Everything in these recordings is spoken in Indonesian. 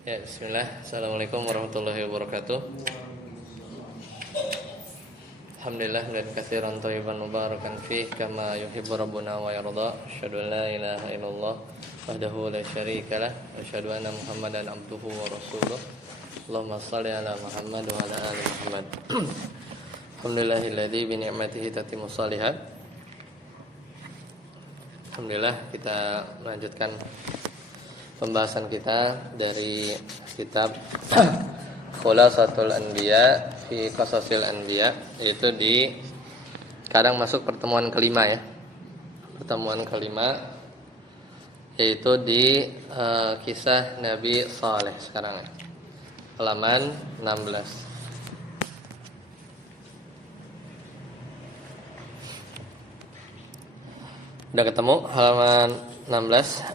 Ya, bismillah. Assalamualaikum warahmatullahi wabarakatuh. Alhamdulillah dan katsiran thayyiban mubarakan fih kama yuhibbu rabbuna wa yarda. Asyhadu an la ilaha illallah wahdahu la syarika lah wa asyhadu anna Muhammadan abduhu wa rasuluh. Allahumma shalli ala Muhammad wa ala ali Muhammad. Alhamdulillahilladzi bi ni'matihi tatimmu shalihat. Alhamdulillah, kita melanjutkan pembahasan kita dari kitab Khulasatul Anbiya fi Qasasil Anbiya, yaitu sekarang masuk pertemuan kelima ya. Pertemuan kelima yaitu di kisah Nabi Saleh sekarang. Halaman 16. Udah ketemu halaman 16.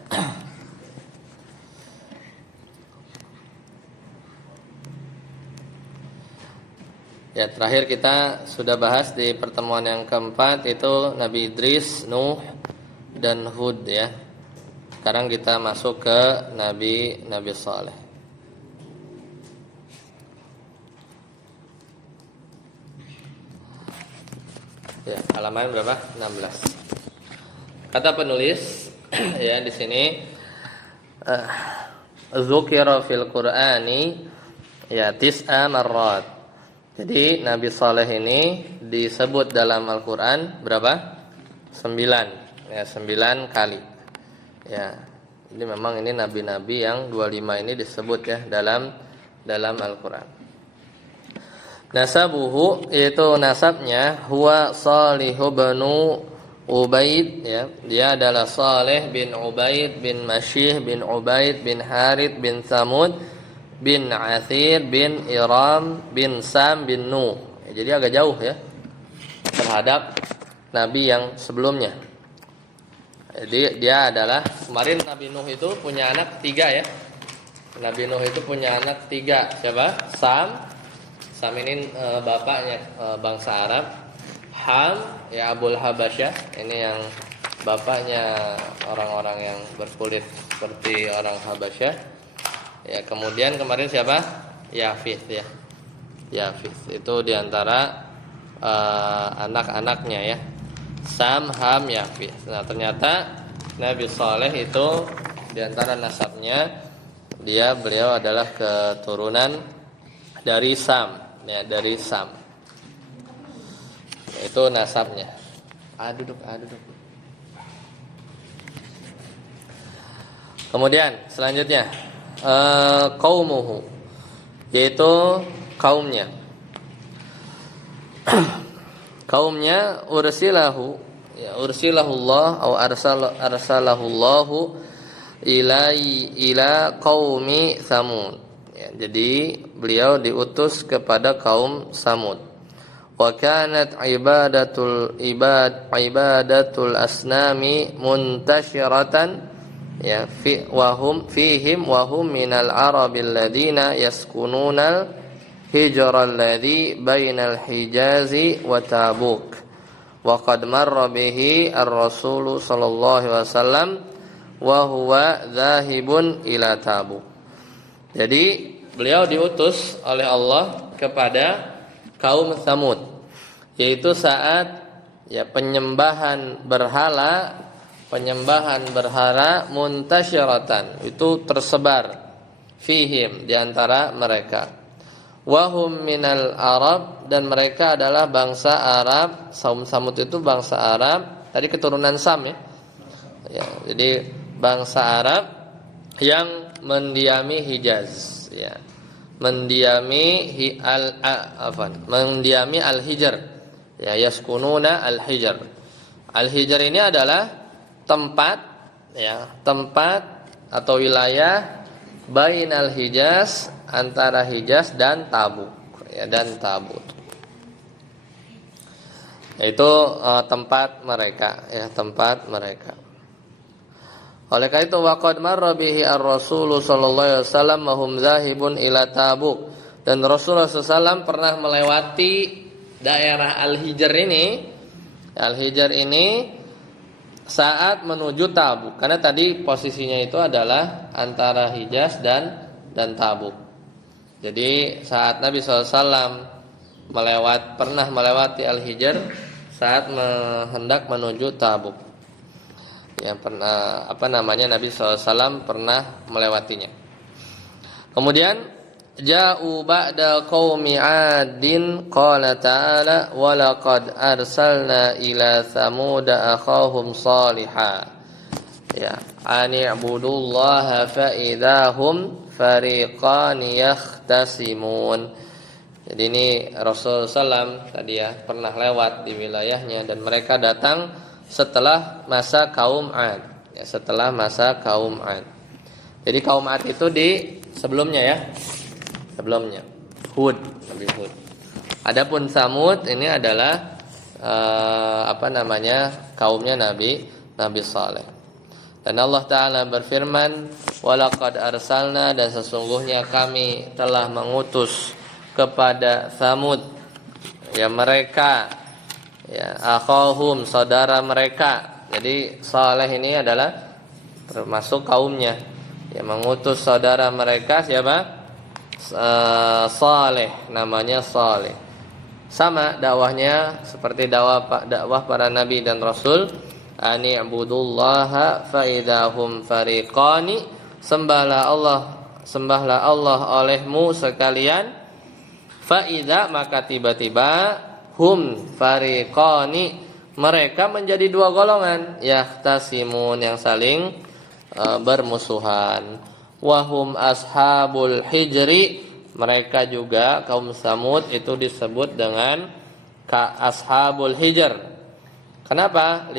Ya, terakhir kita sudah bahas di pertemuan yang keempat itu Nabi Idris, Nuh, dan Hud ya. Sekarang kita masuk ke Nabi Saleh. Ya, halaman berapa? 16. Kata penulis ya di sini dzukira fil Qur'ani ya tis'a marrat. Jadi Nabi Saleh ini disebut dalam Al-Quran berapa? 9. Ya, 9 kali. Ya. Jadi memang ini nabi-nabi yang 25 ini disebut ya dalam Al-Quran. Nasabuhu, yaitu nasabnya huwa Salihu banu Ubaid ya. Dia adalah Saleh bin Ubaid bin Masyih bin Ubaid bin Harith bin Samud bin Athir bin Iram bin Sam bin Nuh. Jadi agak jauh ya terhadap nabi yang sebelumnya. Jadi dia adalah, kemarin Nabi Nuh itu punya anak 3 ya. Nabi Nuh itu punya anak 3. Siapa? Sam ini bapaknya bangsa Arab. Ham ya Abul Habasyah, ini yang bapaknya orang-orang yang berkulit seperti orang Habasyah. Ya, kemudian kemarin siapa? Yafith ya. Yafith itu diantara anak-anaknya ya. Sam, Ham, Yafith. Nah, ternyata Nabi Saleh itu diantara nasabnya beliau adalah keturunan dari Sam ya, dari Sam. Itu nasabnya. Duduk. Kemudian selanjutnya qaumuhu, yaitu kaumnya. Kaumnya ursilahu ya, ursilahullah atau arsalahullahu ila qaumi Samud ya, jadi beliau diutus kepada kaum Samud. Wa kanat ibadatul asnami muntasyiratan ya fihim minal arabil ladina yaskununal hijral ladzi bainal hijazi wa tabuk wa qad marra bihi ar-rasul sallallahu alaihi wasallam wa huwa dzahibun ila tabuk. Jadi beliau diutus oleh Allah kepada kaum Samud, yaitu saat ya penyembahan berhala muntasyiratan itu tersebar fihim di antara mereka. Wahum minal Arab, dan mereka adalah bangsa Arab. Samud itu bangsa Arab, tadi keturunan Sam ya. Ya, jadi bangsa Arab yang mendiami Hijaz ya. Mendiami Al-Hijr. Ya, yaskununa Al-Hijr. Al-Hijr ini adalah tempat atau wilayah bainal Hijaz, antara Hijaz dan Tabuk ya, itu tempat mereka. Oleh karena itu waqad marra bihi ar-rasul sallallahu alaihi wasallam wa hum zahibun ila Tabuk, dan Rasulullah SAW pernah melewati daerah Al-Hijr ini. Al-Hijr ini saat menuju Tabuk, karena tadi posisinya itu adalah antara Hijaz dan dan Tabuk. Jadi saat Nabi SAW pernah melewati Al-Hijr saat hendak menuju Tabuk. Ya, Nabi SAW pernah melewatinya. Kemudian ja'u ba'da qaumi 'adin qala ta'ala wa laqad arsalna ila thamud akhahum salihah ya ani ibudullaha fa idahum fariqan yahtasimun. Jadi ini Rasul sallam tadi ya pernah lewat di wilayahnya dan mereka datang setelah masa kaum 'Ad ya, setelah masa kaum 'Ad. Jadi kaum 'Ad itu di sebelumnya ya. Sebelumnya Hud, Nabi Hud. Adapun Samud ini adalah kaumnya Nabi Saleh. Dan Allah Ta'ala berfirman, walaqad arsalna, dan sesungguhnya kami telah mengutus kepada Samud ya mereka ya akhahum, saudara mereka. Jadi Saleh ini adalah termasuk kaumnya ya, mengutus saudara mereka siapa? Saleh, namanya Saleh. Sama dakwahnya seperti dakwah para nabi dan rasul. Ani ibudullaha fa idahum fariqani, sembahlah Allah olehmu sekalian. Fa idza, maka tiba-tiba hum fariqani, mereka menjadi dua golongan, yahtasimun, yang saling bermusuhan. Wahum ashabul hijri, mereka juga kaum Samud itu disebut dengan ashabul hijr. Kenapa?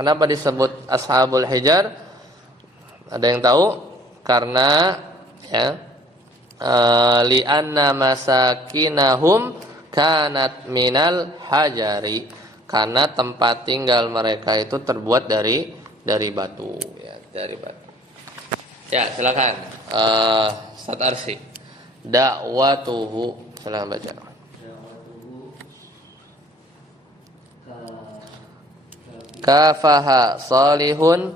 Kenapa disebut ashabul hijr? Ada yang tahu? Karena ya li'anna masakinahum kanat minal hajari, karena tempat tinggal mereka itu terbuat dari batu ya, dari batu. Ya, silakan. Ustaz Arsy. Da'watuhu. Silakan baca. Da'watuhu kafaha salihun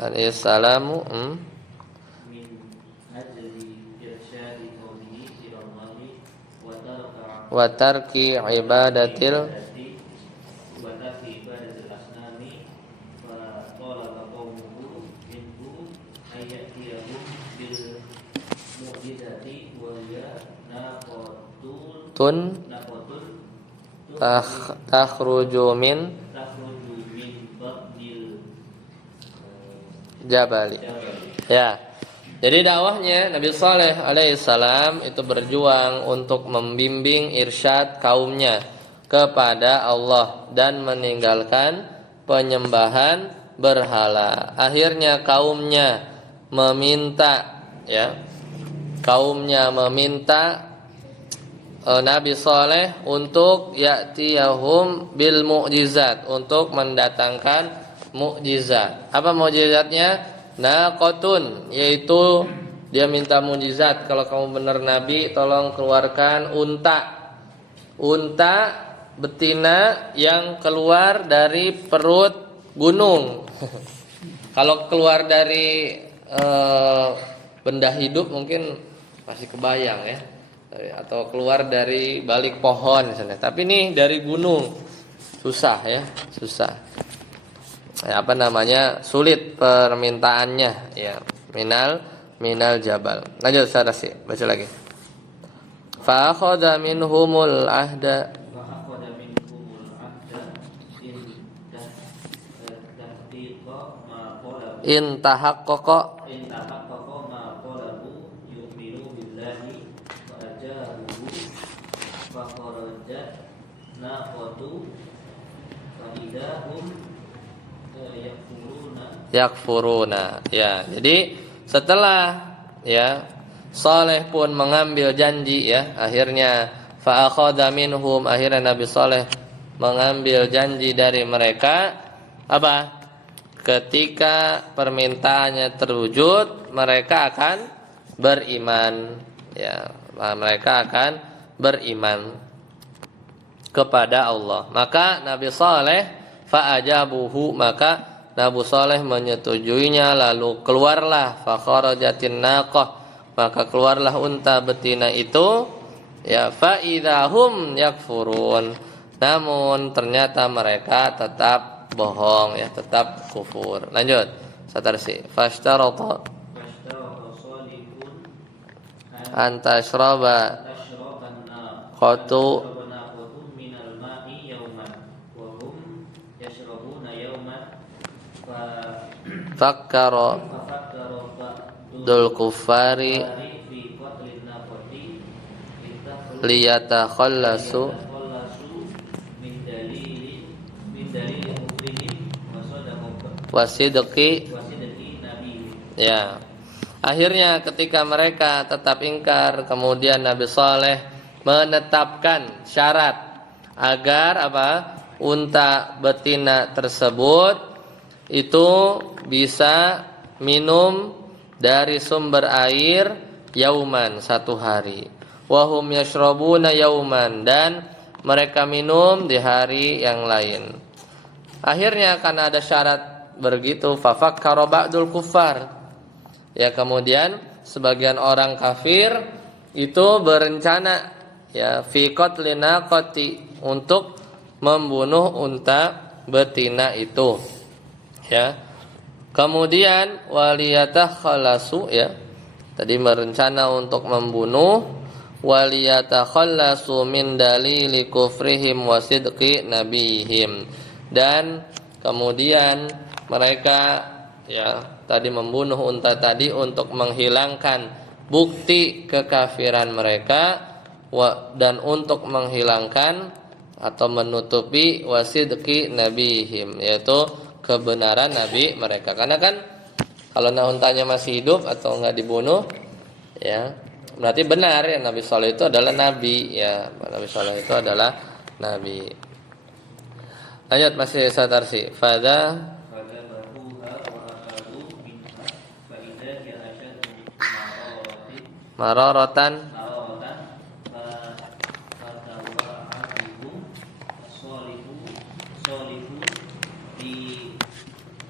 alaihi salamu min ajli irsyadi qaumihi ila Allah wa tarki ibadatil takhruju min jabali. Ya. Jadi dakwahnya Nabi Saleh alaihissalam itu berjuang untuk membimbing irsyad kaumnya kepada Allah dan meninggalkan penyembahan berhala. Akhirnya kaumnya meminta Nabi Saleh untuk ya'tiyahum bil mu'jizat, untuk mendatangkan mukjizat. Apa mukjizatnya? Naqatun, yaitu dia minta mukjizat, kalau kamu benar Nabi, tolong keluarkan unta betina yang keluar dari perut gunung. Kalau keluar dari benda hidup mungkin masih kebayang ya, atau keluar dari balik pohon misalnya. Tapi ini dari gunung, susah ya, susah. Sulit permintaannya ya. Minal jabal. Lanjut Ustaz sih, baca lagi. Fa akhadha minhumul ahda in tahaqqaqa yakfuruna. Ya, jadi setelah Saleh pun mengambil janji ya, akhirnya fa akhadha minhum, akhirnya Nabi Saleh mengambil janji dari mereka apa? Ketika permintaannya terwujud, mereka akan beriman ya, mereka akan beriman kepada Allah. Maka Nabi Saleh fa ajabuhu, maka Nabi Saleh menyetujuinya, lalu keluarlah fakharajatin naqah, maka keluarlah unta betina itu, ya, fa idahum yakfurun, namun ternyata mereka tetap bohong, ya, tetap kufur. Lanjut, Satarsi. Fashtarata antashraba qatu fakkara dul kufari liyatakhallasu wasidqi, ya. Akhirnya ketika mereka tetap ingkar, kemudian Nabi Saleh menetapkan syarat agar unta betina tersebut itu bisa minum dari sumber air yauman, 1 hari. Wahum yashrabuna yauman, dan mereka minum di hari yang lain. Akhirnya karena ada syarat begitu, fafakkara ba'dul kuffar, ya, kemudian sebagian orang kafir itu berencana, ya, fi qatlin naqati, untuk membunuh unta betina itu, ya. Kemudian waliyatakhalasu, ya, tadi berencana untuk membunuh, waliyatakhalasu min dalili kufrihim wasidqi nabihim, dan kemudian mereka, ya, tadi membunuh unta tadi untuk menghilangkan bukti kekafiran mereka, dan untuk menghilangkan atau menutupi wasidqi nabihim, yaitu kebenaran nabi mereka. Karena kan kalau untanya masih hidup atau enggak dibunuh, ya, berarti benar, ya, Nabi Saleh itu adalah nabi, ya, Nabi Saleh itu adalah nabi. Lanjut, masih Satarsi. Fada mararatan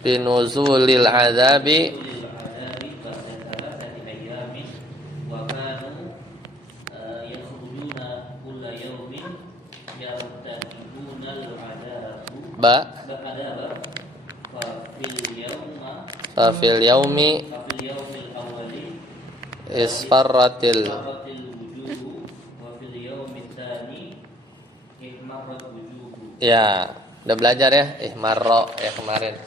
binuzulil azabi fil yaumi isfarratil, ya, udah belajar ya ihmarra, ya, kemarin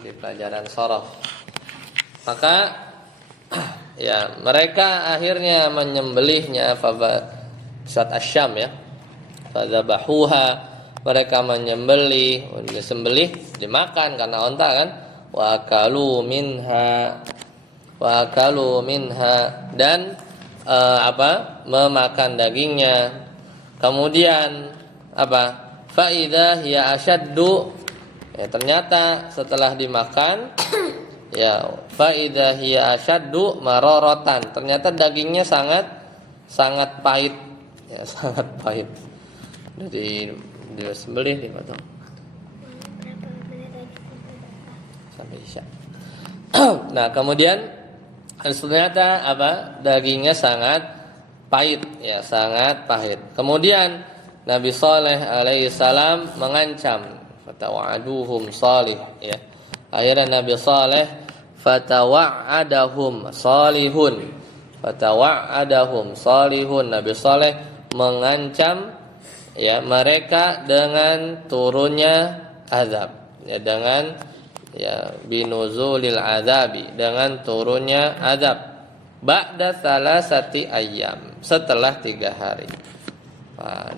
di pelajaran shorof. Maka ya, mereka akhirnya menyembelihnya, saat asyam, ya, fadzabahuha, mereka disembelih, dimakan karena onta kan, wa akalu minha, dan memakan dagingnya. Kemudian fa idza hiya asyaddu, ya, ternyata setelah dimakan, ya, fa idza hiya asyaddu mararatan, ternyata dagingnya sangat pahit, ya, sangat pahit. Jadi disembelih, dipotong sampai isya. Nah, kemudian ternyata dagingnya sangat pahit, ya, sangat pahit. Kemudian Nabi Saleh alaihissalam mengancam, fatawa'aduhum salih, ya. Akhirnya Nabi Saleh fatawa'adahum salihun, Nabi Saleh mengancam, ya, mereka dengan turunnya azab, ya, dengan, ya, binuzulil azabi, dengan turunnya azab, ba'da salasati ayyam, setelah 3 hari. Nah,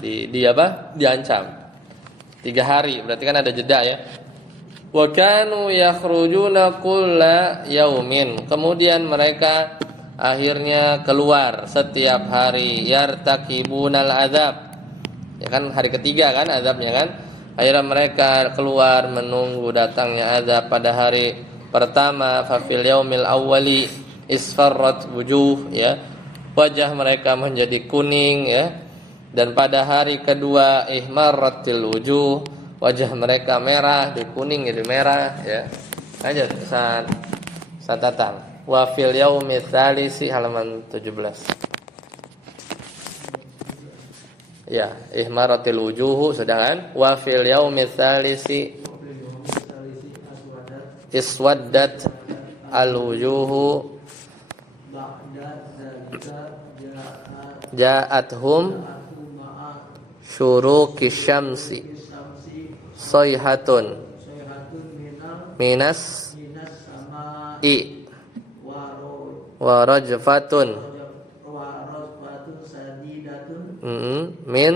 diancam 3 hari, berarti kan ada jeda, ya. Wa kanu yakhrujuna kulla yaumin, kemudian mereka akhirnya keluar setiap hari, yartakibunal azab, ya kan, hari ketiga kan azabnya kan. Akhirnya mereka keluar menunggu datangnya azab pada hari pertama. Fafil yaumil awwali isfarrat wujuh, ya, wajah mereka menjadi kuning, ya. Dan pada hari kedua ihmarratil wujuh, wajah mereka merah, di kuning jadi merah ya. Lanjut saat datang. Wa fil yaumi tsalisi halaman 17. Ya, ihmaratil wujuhu sudah kan? Wa fil yaumi tsalisi iswaddat al wujuhu ja'athum syuruqi syamsi sayhatun minas i wa rajfatun min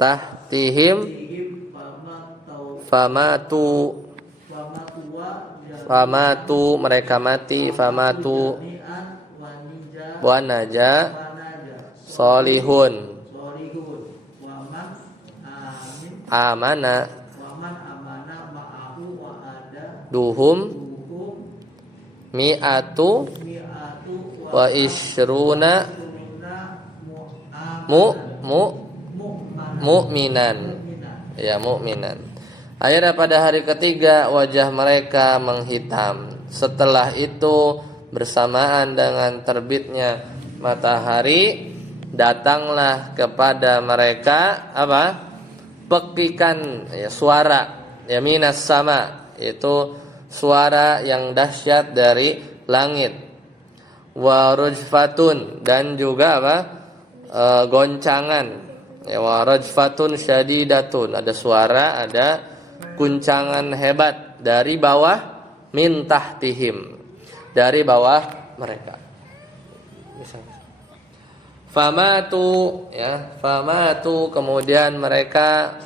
tahtihim famatu mereka mati famatu wa naja solihun amana duhum mi'atu wa ishruna mu'minan ya mu'minan. Akhirnya pada hari ketiga wajah mereka menghitam. Setelah itu bersamaan dengan terbitnya matahari datanglah kepada mereka apa? Pekikan ya, suara ya minas sama, yaitu suara yang dahsyat dari langit. Wa rajfatun dan juga apa? Goncangan. Ya, wa rajfatun syadidatun, ada suara, ada guncangan hebat dari bawah min tahtihim, dari bawah mereka. Famatu ya, famatu kemudian mereka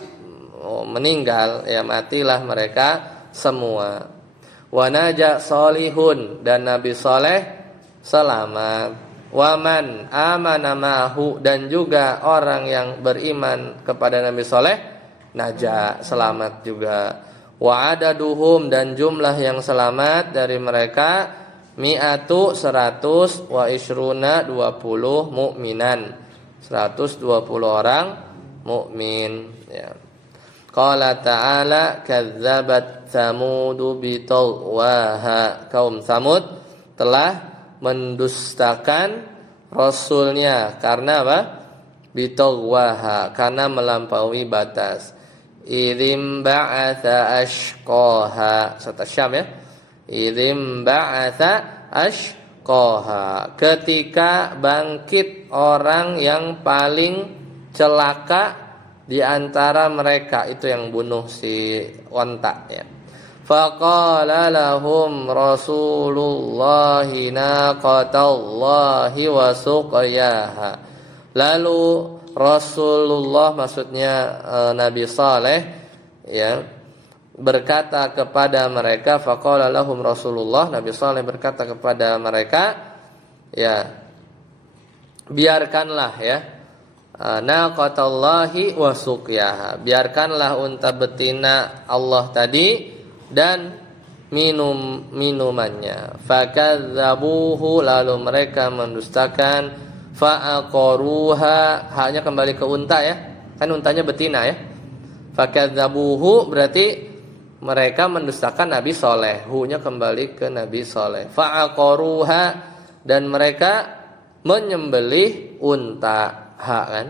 meninggal ya, matilah mereka semua. Wa naja solihun dan Nabi Saleh selamat. Waman amana ma'hu dan juga orang yang beriman kepada Nabi Saleh naja selamat juga. Wa adaduhum dan jumlah yang selamat dari mereka mi'atu 100 wa ishruna 20 mukminan 120 orang mukmin ya. Qala ta'ala kadzabat samudu bitawwaha, kaum Samud telah mendustakan rasulnya karena apa? Bitawwaha, karena melampaui batas. Idzim ba'atsa ashqaha, serta Syam ya. Idzim ba'atsa ashqaha, ketika bangkit orang yang paling celaka di antara mereka, itu yang bunuh si onta ya. Faqala lahum Rasulullahi naqatallahi wa suqyaha. Lalu Rasulullah maksudnya Nabi Saleh ya berkata kepada mereka, faqala lahum Rasulullah, Nabi Saleh berkata kepada mereka ya, biarkanlah ya naqatallahi wa suqyaha, biarkanlah unta betina Allah tadi dan minumannya. Fakadzabuhu, lalu mereka mendustakan. Fa'aqaruha, hanya kembali ke unta ya, kan untanya betina ya. Fakadzabuhu berarti mereka mendustakan Nabi Saleh, hu-nya kembali ke Nabi Saleh. Fa'aqaruha, dan mereka menyembelih unta, ha kan.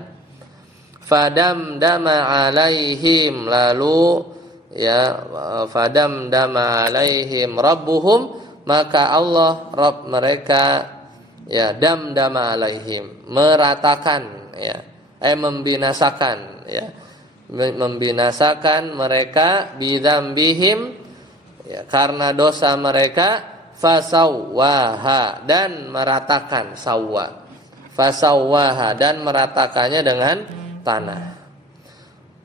Fadamdama alaihim, lalu ya fadamdama alaihim rabbuhum, maka Allah Rabb mereka ya damdama alaihim, meratakan ya, membinasakan ya, membinasakan mereka bidzambihim ya, karena dosa mereka. Fasawwaha, dan meratakan, sawwa fasawwaha, dan meratakannya dengan tanah.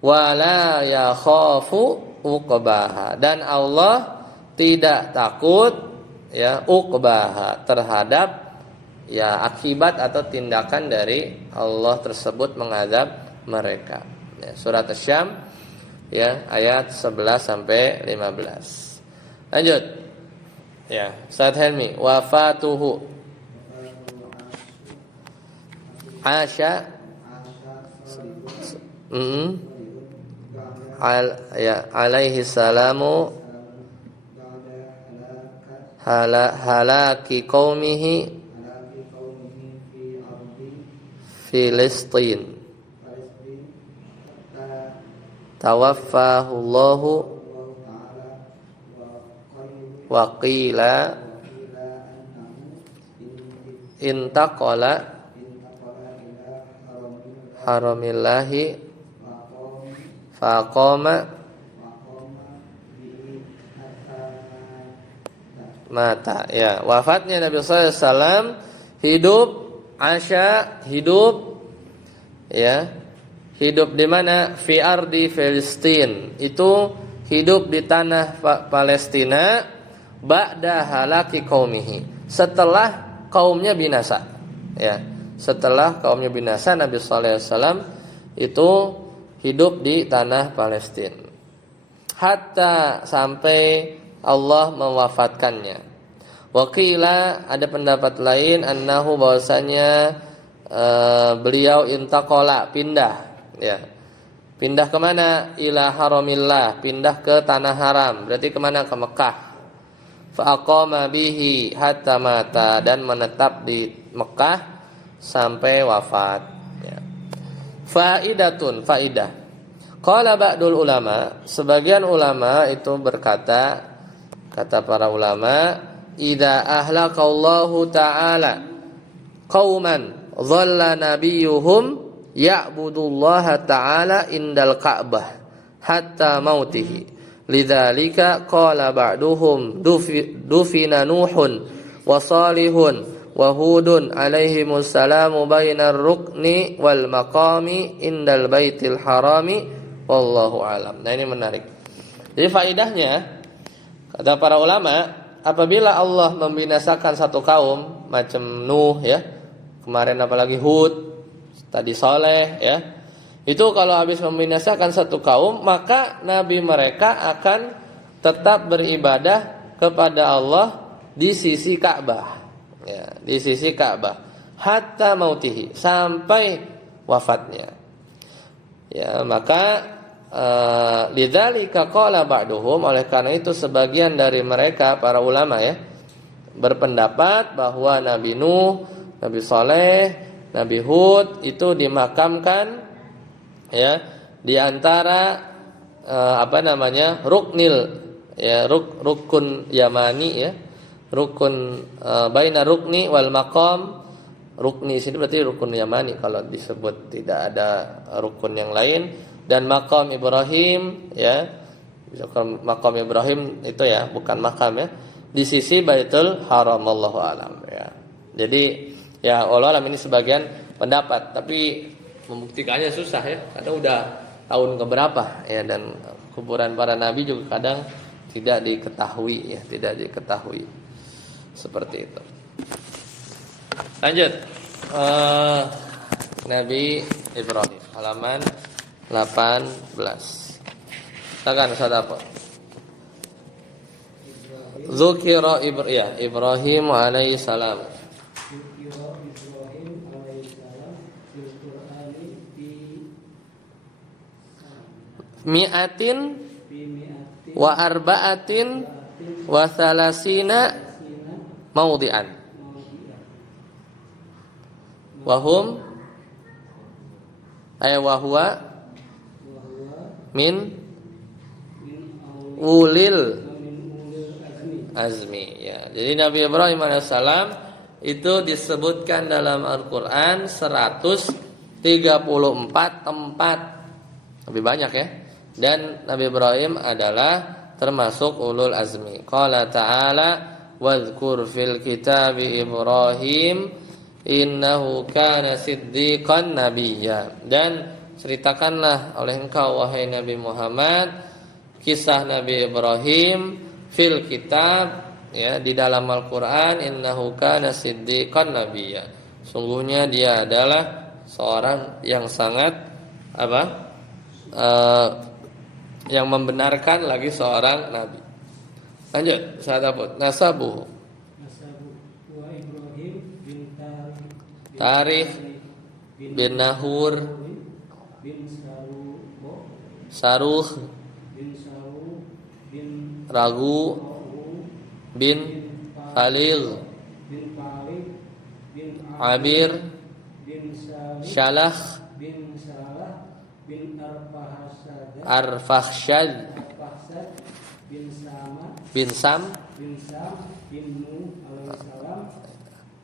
Wala yakhafu uqbaha, dan Allah tidak takut ya uqbaha, terhadap ya akibat atau tindakan dari Allah tersebut mengazab mereka ya, surat Asy-Syam ya ayat 11 sampai 15. Lanjut ya, Ustaz Helmi. Wafatuhu Asya alaihi salamu halaki qaumihi Filistin tawaffahullahu wa qila intaqala haramillahi faqama mata. Ya, wafatnya Nabi sallallahu alaihi wasallam, hidup hidup, ya, hidup di mana? Fi ardi Filistin, itu hidup di tanah Palestina, ba'da halaki qaumihi, setelah kaumnya binasa. Ya, setelah kaumnya binasa, Nabi sallallahu alaihi wasallam itu hidup di tanah Palestina hatta sampai Allah mewafatkannya. Wakila, ada pendapat lain, annahu, bahwasanya beliau intaqala, pindah, ya. Pindah kemana? Ila haramillah, pindah ke tanah haram. Berarti kemana? Ke Mekah. Fa aqama bihi hatta mata, dan menetap di Mekah sampai wafat, ya. Faidatun, faidah. Qala ba'dul ulama, sebagian ulama itu berkata, kata para ulama, idza ahlaqallahu ta'ala qauman dhalla nabiyuhum ya'budullaha ta'ala indal ka'bah hatta mautihi, lidzalika qala ba'duhum dufina nuhun wa salihun wa hudun alaihimus salamu bainar rukni wal maqami indal baitil harami wallahu alam. Nah, ini menarik. Jadi faedahnya, kata para ulama, apabila Allah membinasakan satu kaum macam Nuh, ya, kemarin apalagi Hud, tadi Saleh, ya, itu kalau habis membinasakan satu kaum, maka nabi mereka akan tetap beribadah kepada Allah di sisi Ka'bah, ya, di sisi Ka'bah hatta mautihi, sampai wafatnya. Ya, maka lidzalika qala ba'duhum, oleh karena itu sebagian dari mereka para ulama, ya, berpendapat bahwa Nabi Nuh, Nabi Saleh, Nabi Hud itu dimakamkan, ya, di antara ruknil, ya, rukun Yamani, ya, rukun baina rukni wal maqam. Rukni sini berarti rukun Yamani kalau disebut, tidak ada rukun yang lain. Dan makam Ibrahim, ya, makam Ibrahim itu, ya, bukan makam, ya, di sisi Baitul Haram, wallahu alam, ya. Jadi, ya, wallahu alam, ini sebagian pendapat, tapi membuktikannya susah, ya, karena udah tahun keberapa, ya, dan kuburan para nabi juga kadang tidak diketahui, ya, tidak diketahui seperti itu. Lanjut, Nabi Ibrahim, halaman 18. Silakan Ustaz, apa? Dzukira Ibrahim alaihi salam. Dzukira Ibrahim alaihi salam fil Qur'ani mi'atin wa arba'atin wa salasina maudhi'an. Wahum wa huwa min ulil azmi, ya. Jadi Nabi Ibrahim alaihissalam itu disebutkan dalam Al-Qur'an 134 tempat, lebih banyak, ya. Dan Nabi Ibrahim adalah termasuk ulul azmi. Qala ta'ala wadhkur fil kitabi Ibrahim innahu kana siddiqan nabiyya. Dan ceritakanlah oleh engkau wahai Nabi Muhammad kisah Nabi Ibrahim fil kitab, ya, di dalam Al-Qur'an, innahu kana siddiqan nabiyya, sungguhnya dia adalah seorang yang sangat yang membenarkan lagi seorang nabi. Lanjut, saat apa? Nasabu wa Ibrahim bin Tarikh bin Nahur bin Sarubo Saruh bin Saru bin Ragu Rahu bin Khalil bin Farid bin Abir bin Salih Syalah bin Salah bin Arfakhshad Arfakhsad bin Sama bin Sam bin Sam bin Nuh alaihissalam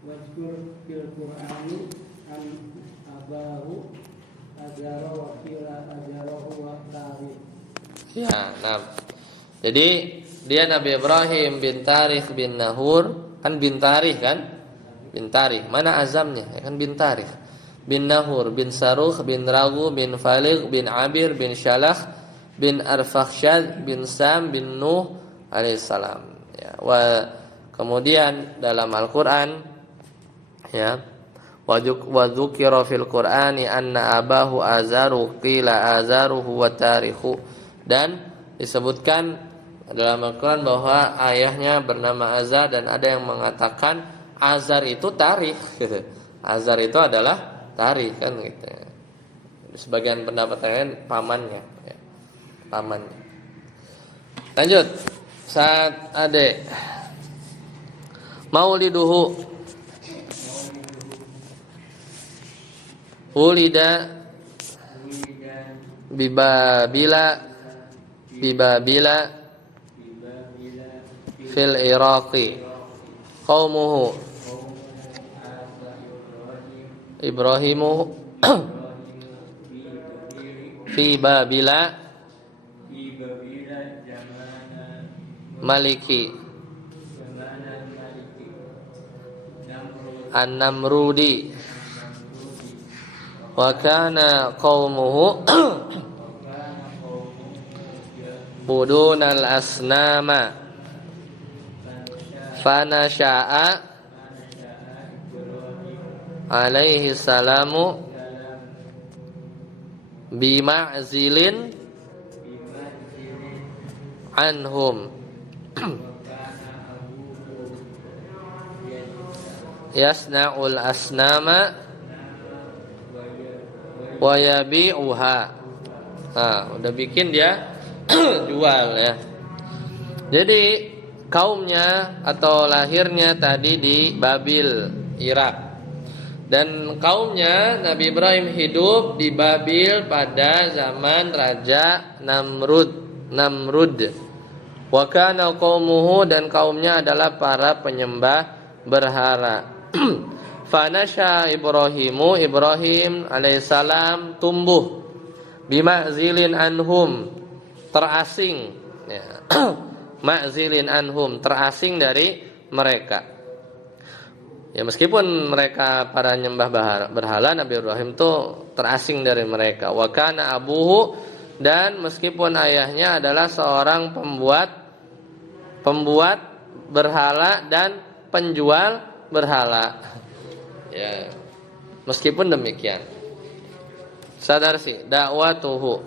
wajkur fil Qur'ani an abahu ajara wa qila ajarahu wa tarikh. Ya, nah. Jadi dia Nabi Ibrahim bin Tarikh bin Nahur, kan bin Tarikh kan? Bin Tarikh. Mana azamnya? Ya kan bin Tarikh. Bin Nahur, bin Saruh, bin Ragu, bin Faligh, bin Abir, bin Syalah, bin Arfakhshad, bin Sam, bin Nuh alaihissalam. Ya, kemudian dalam Al-Qur'an ya, wa dzukira fil Qur'ani anna abahu azaru qila azaruhu wa tarikhu, dan disebutkan dalam Al-Qur'an bahwa ayahnya bernama Azar dan ada yang mengatakan Azar itu tarikh gitu. Azar itu adalah tarikh kan gitu. Sebagian pendapat lain pamannya ya. Pamannya. Lanjut. Saat Ade Mauliduhu Ulida Bibabila fil Iraqi qaumuhu Ibrahimu fi Babila Maliki An-Namrudi wa kana qaumuhu budunal asnama fanasha'a alaihi salamu bima'zilin anhum yasna'ul asnama wa yabi'uha. Nah, udah bikin dia jual ya. Jadi kaumnya atau lahirnya tadi di Babil, Irak. Dan kaumnya Nabi Ibrahim hidup di Babil pada zaman Raja Namrud. Wa kana qaumuhu, dan kaumnya adalah para penyembah berhala. Fanasha Ibrahim alaihissalam tumbuh bima'zilin anhum, terasing ya. Ma'zilin anhum, terasing dari mereka. Ya, meskipun mereka para nyembah berhala, Nabi Ibrahim itu terasing dari mereka. Wa kana abuhu, dan meskipun ayahnya adalah seorang pembuat berhala dan penjual berhala. Ya, meskipun demikian, sadar sih dakwatuhu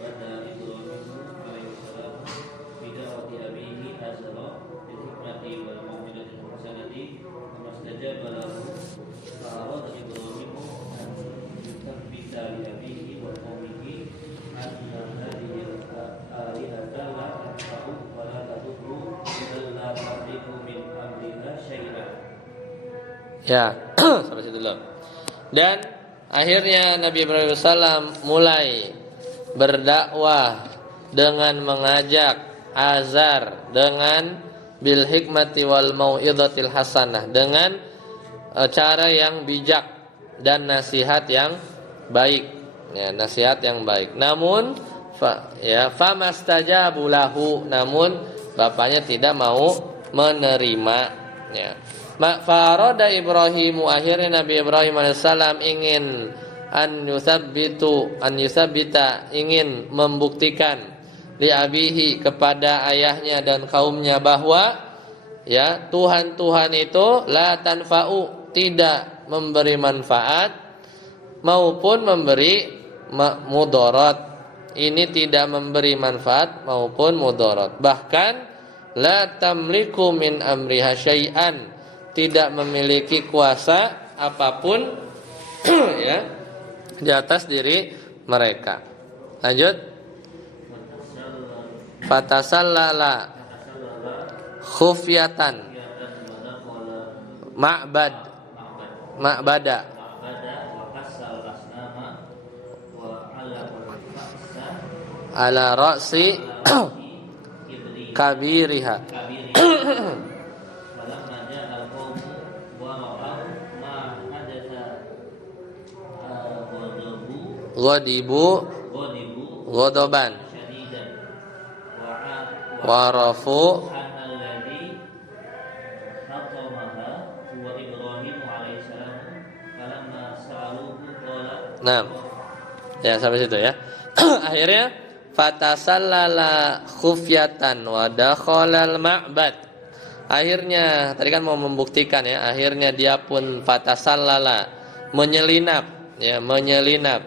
pada Ibrahim alaihissalam bidawati abihi azra bil hikmati wal mau'izatil hasanati famastajaba lahu fa'arada Ibrahim an yuthabbita li abihi wa qaumihi anna hadhihi al-alihata la tanfa'u wa la tadurru illa tamliku min amriha syai'an. ya. Sampai situ dulu. Dan akhirnya Nabi Ibrahim SAW mulai berdakwah dengan mengajak Azar dengan bil hikmati wal mau'izatil hasanah, dengan cara yang bijak dan nasihat yang baik. Ya, nasihat yang baik. Namun famastajabu lahu, namun bapaknya tidak mau menerimanya. Farada Ibrahimu, akhirnya Nabi Ibrahim alaihissalam ingin an yusabbita, ingin membuktikan li abihi, kepada ayahnya dan kaumnya, bahwa ya Tuhan itu la tanfa'u, tidak memberi manfaat maupun memberi mudarat. Ini tidak memberi manfaat maupun mudarat. Bahkan la tamliku min amriha syai'an, tidak memiliki kuasa apapun ya di atas diri mereka. Lanjut. Fatasallala khufyatan ma'bada ala ra'si kabiriha. Ghadibu ghadaban warafu nah, ya sampai situ ya. Akhirnya fatasallala khufyatan wa dakhalal ma'bad. Akhirnya tadi kan mau membuktikan ya, akhirnya dia pun fatasallala menyelinap ya, menyelinap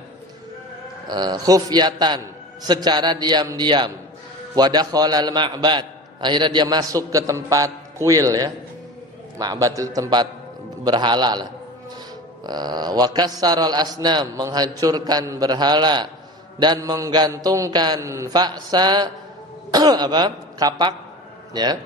khufyatan secara diam-diam. Wa dakhalal ma'bad. Akhirnya dia masuk ke tempat kuil ya. Ma'bad itu tempat berhala lah. Wa kassaral asnam, menghancurkan berhala dan menggantungkan faksa apa? Kapak ya.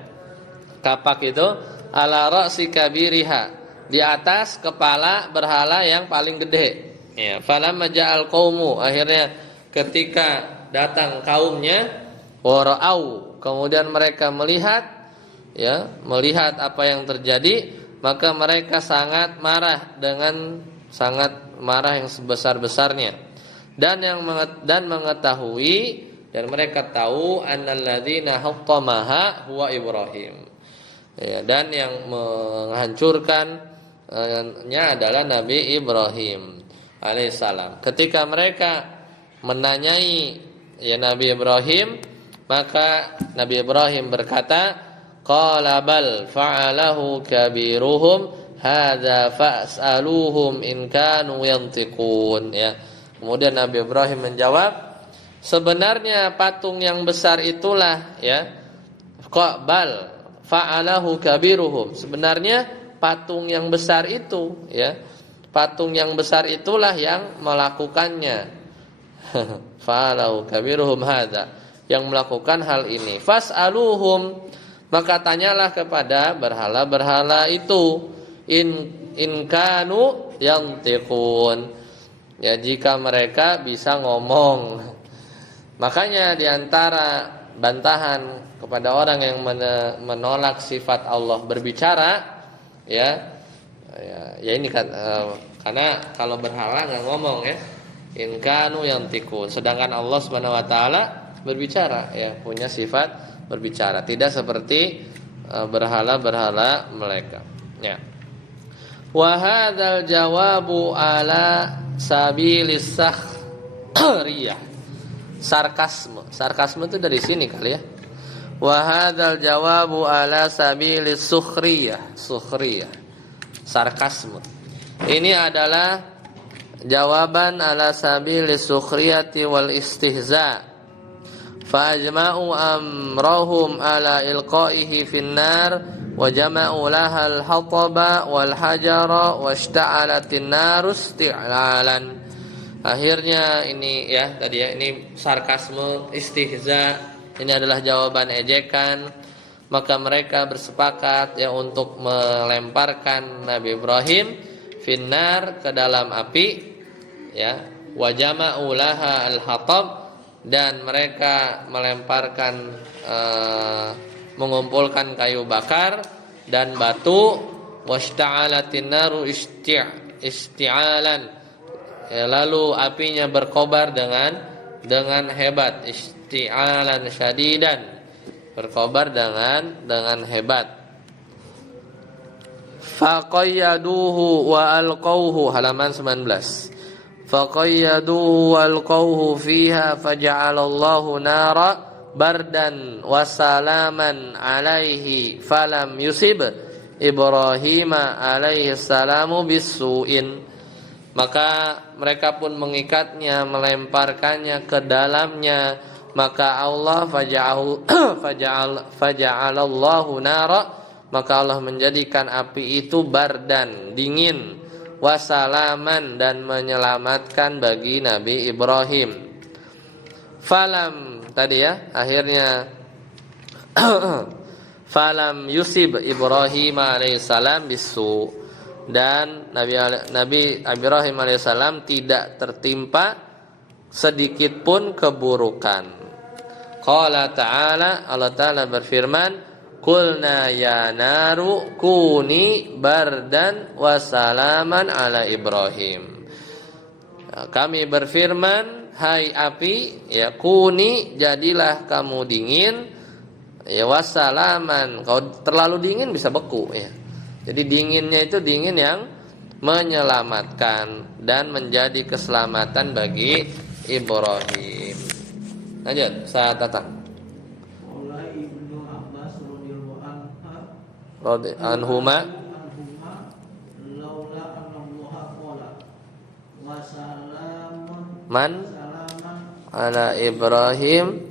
Kapak itu ala ra'si kabiriha, di atas kepala berhala yang paling gede. Ya, falamma ja'al qaumu, akhirnya ketika datang kaumnya, wara'au, kemudian mereka melihat ya, melihat apa yang terjadi, maka mereka sangat marah dengan sangat marah yang sebesar-besarnya, dan mengetahui dan mereka tahu annalladzina hattamaha huwa Ibrahim ya, dan yang menghancurkannya adalah Nabi Ibrahim alaihissalam. Ketika mereka menanyai ya Nabi Ibrahim, maka Nabi Ibrahim berkata, qala bal fa'alahu kabiruhum hadza fas'aluhum in kanu yantiqun ya. Kemudian Nabi Ibrahim menjawab, sebenarnya patung yang besar itulah ya, bal fa'alahu kabiruhum, sebenarnya patung yang besar itu ya, patung yang besar itulah yang melakukannya. Fa'alahu kabiruhum hadza, yang melakukan hal ini. Fas'aluhum, maka tanyalah kepada berhala-berhala itu, in kanu yantiqun ya, jika mereka bisa ngomong. Makanya diantara bantahan kepada orang yang menolak sifat Allah berbicara ya ini kan karena kalau berhala nggak ngomong ya, in kanu yantiqun, sedangkan Allah Subhanahu wa taala berbicara ya, punya sifat berbicara, tidak seperti berhala-berhala mereka ya. Wa hadzal jawabu ala sabilis sakhriyah, sarkasme itu dari sini kali ya. Wa hadzal jawabu ala sabilis sukhriyah, sarkasme. Ini adalah jawaban ala sabilis sukhriyati wal istihza. Fa ajma'u amrahum ala ilqaihi finnar wa jama'u laha al-hataba wal hajara washta'alatin naru isti'lalan. Akhirnya ini ya tadi ya, ini sarkasme, istihza, ini adalah jawaban ejekan. Maka mereka bersepakat ya untuk melemparkan Nabi Ibrahim finnar, ke dalam api ya, wa jama'u laha al-hatab, dan mereka melemparkan mengumpulkan kayu bakar dan batu, washta'alatin naru isti'alan ya, lalu apinya berkobar dengan hebat, isti'alan syadidan, berkobar dengan hebat. Faqayyaduhu wa alqauhu, halaman 19. Faqayyaduhu wa alqauhu fiha faja'alallahu nara bardan wa salaman alaihi falam yusib Ibrahim alaihi salamu bisu'in. Maka mereka pun mengikatnya, melemparkannya ke dalamnya, maka Allah faja'alallahu nara, maka Allah menjadikan api itu bardan, dingin, wasalaman, dan menyelamatkan bagi Nabi Ibrahim. Falam tadi ya, akhirnya falam yusib Ibrahim alaihissalam bisu, dan Nabi Ibrahim alaihissalam tidak tertimpa sedikit pun keburukan. Qala ta'ala, Allah Ta'ala berfirman, qulna ya naru kuni bardan wa salaman ala Ibrahim. Kami berfirman, hai api, ya kuni, jadilah kamu dingin, ya wasalaman, kalau terlalu dingin bisa beku ya. Jadi dinginnya itu dingin yang menyelamatkan dan menjadi keselamatan bagi Ibrahim. Lanjut, saya datang. Oleh Ibnu Abbas Anhuma laula anallaha qala wa salamun man ala Ibrahim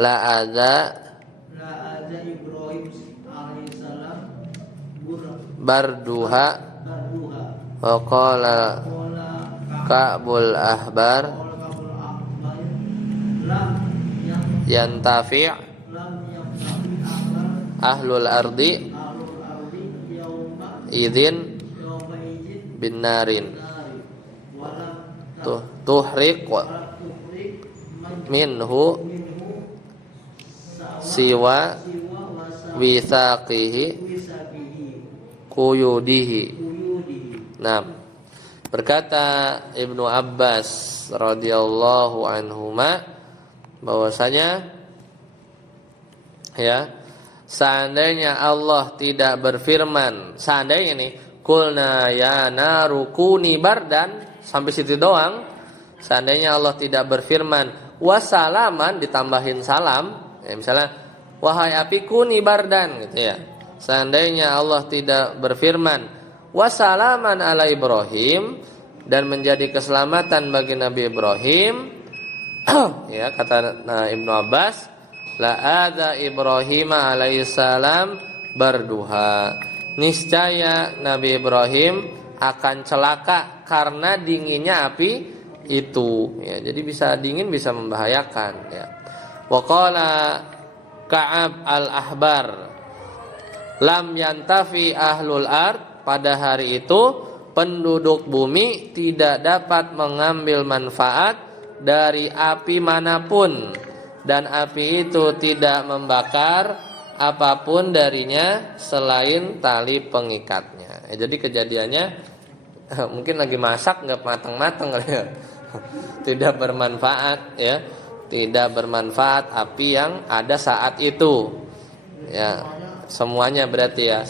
la ada Ibrahim alaihissalam barduha wa qala Ka'bul ahbar yantafi' ahlul ardi idzin bin narin tuhriq minhu siwa wisaqihi kuyudihi. Nah, berkata Ibnu Abbas radhiyallahu anhuma bahwasanya ya, seandainya Allah tidak berfirman, seandainya nih qulna ya naru kuni bardan, sampai situ doang, seandainya Allah tidak berfirman wasalaman ditambahin salam ya, misalnya wahai api kuni bardan gitu ya, seandainya Allah tidak berfirman wasalaman ala Ibrahim dan menjadi keselamatan bagi Nabi Ibrahim ya, kata Ibnu Abbas, la ada Ibrahim alaihissalam berduha, niscaya Nabi Ibrahim akan celaka karena dinginnya api itu ya, jadi bisa dingin bisa membahayakan ya. Wa qala Ka'ab al-Ahbar lam yantafi ahlul ard, pada hari itu penduduk bumi tidak dapat mengambil manfaat dari api manapun, dan api itu tidak membakar apapun darinya selain tali pengikatnya. Jadi kejadiannya mungkin lagi masak nggak matang-matang kali ya. Tidak bermanfaat ya, tidak bermanfaat api yang ada saat itu ya, semuanya berarti ya,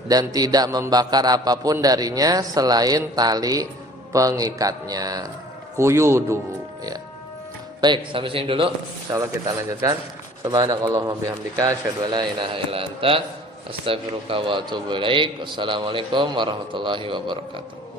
dan tidak membakar apapun darinya selain tali pengikatnya, kuyuduhu ya. Baik, sampai sini dulu, insyaallah kita lanjutkan. Subhanakallahumma bihamdika asyhadu an la ilaha illa anta astaghfiruka wa atubu ilaik. Wassalamualaikum warahmatullahi wabarakatuh.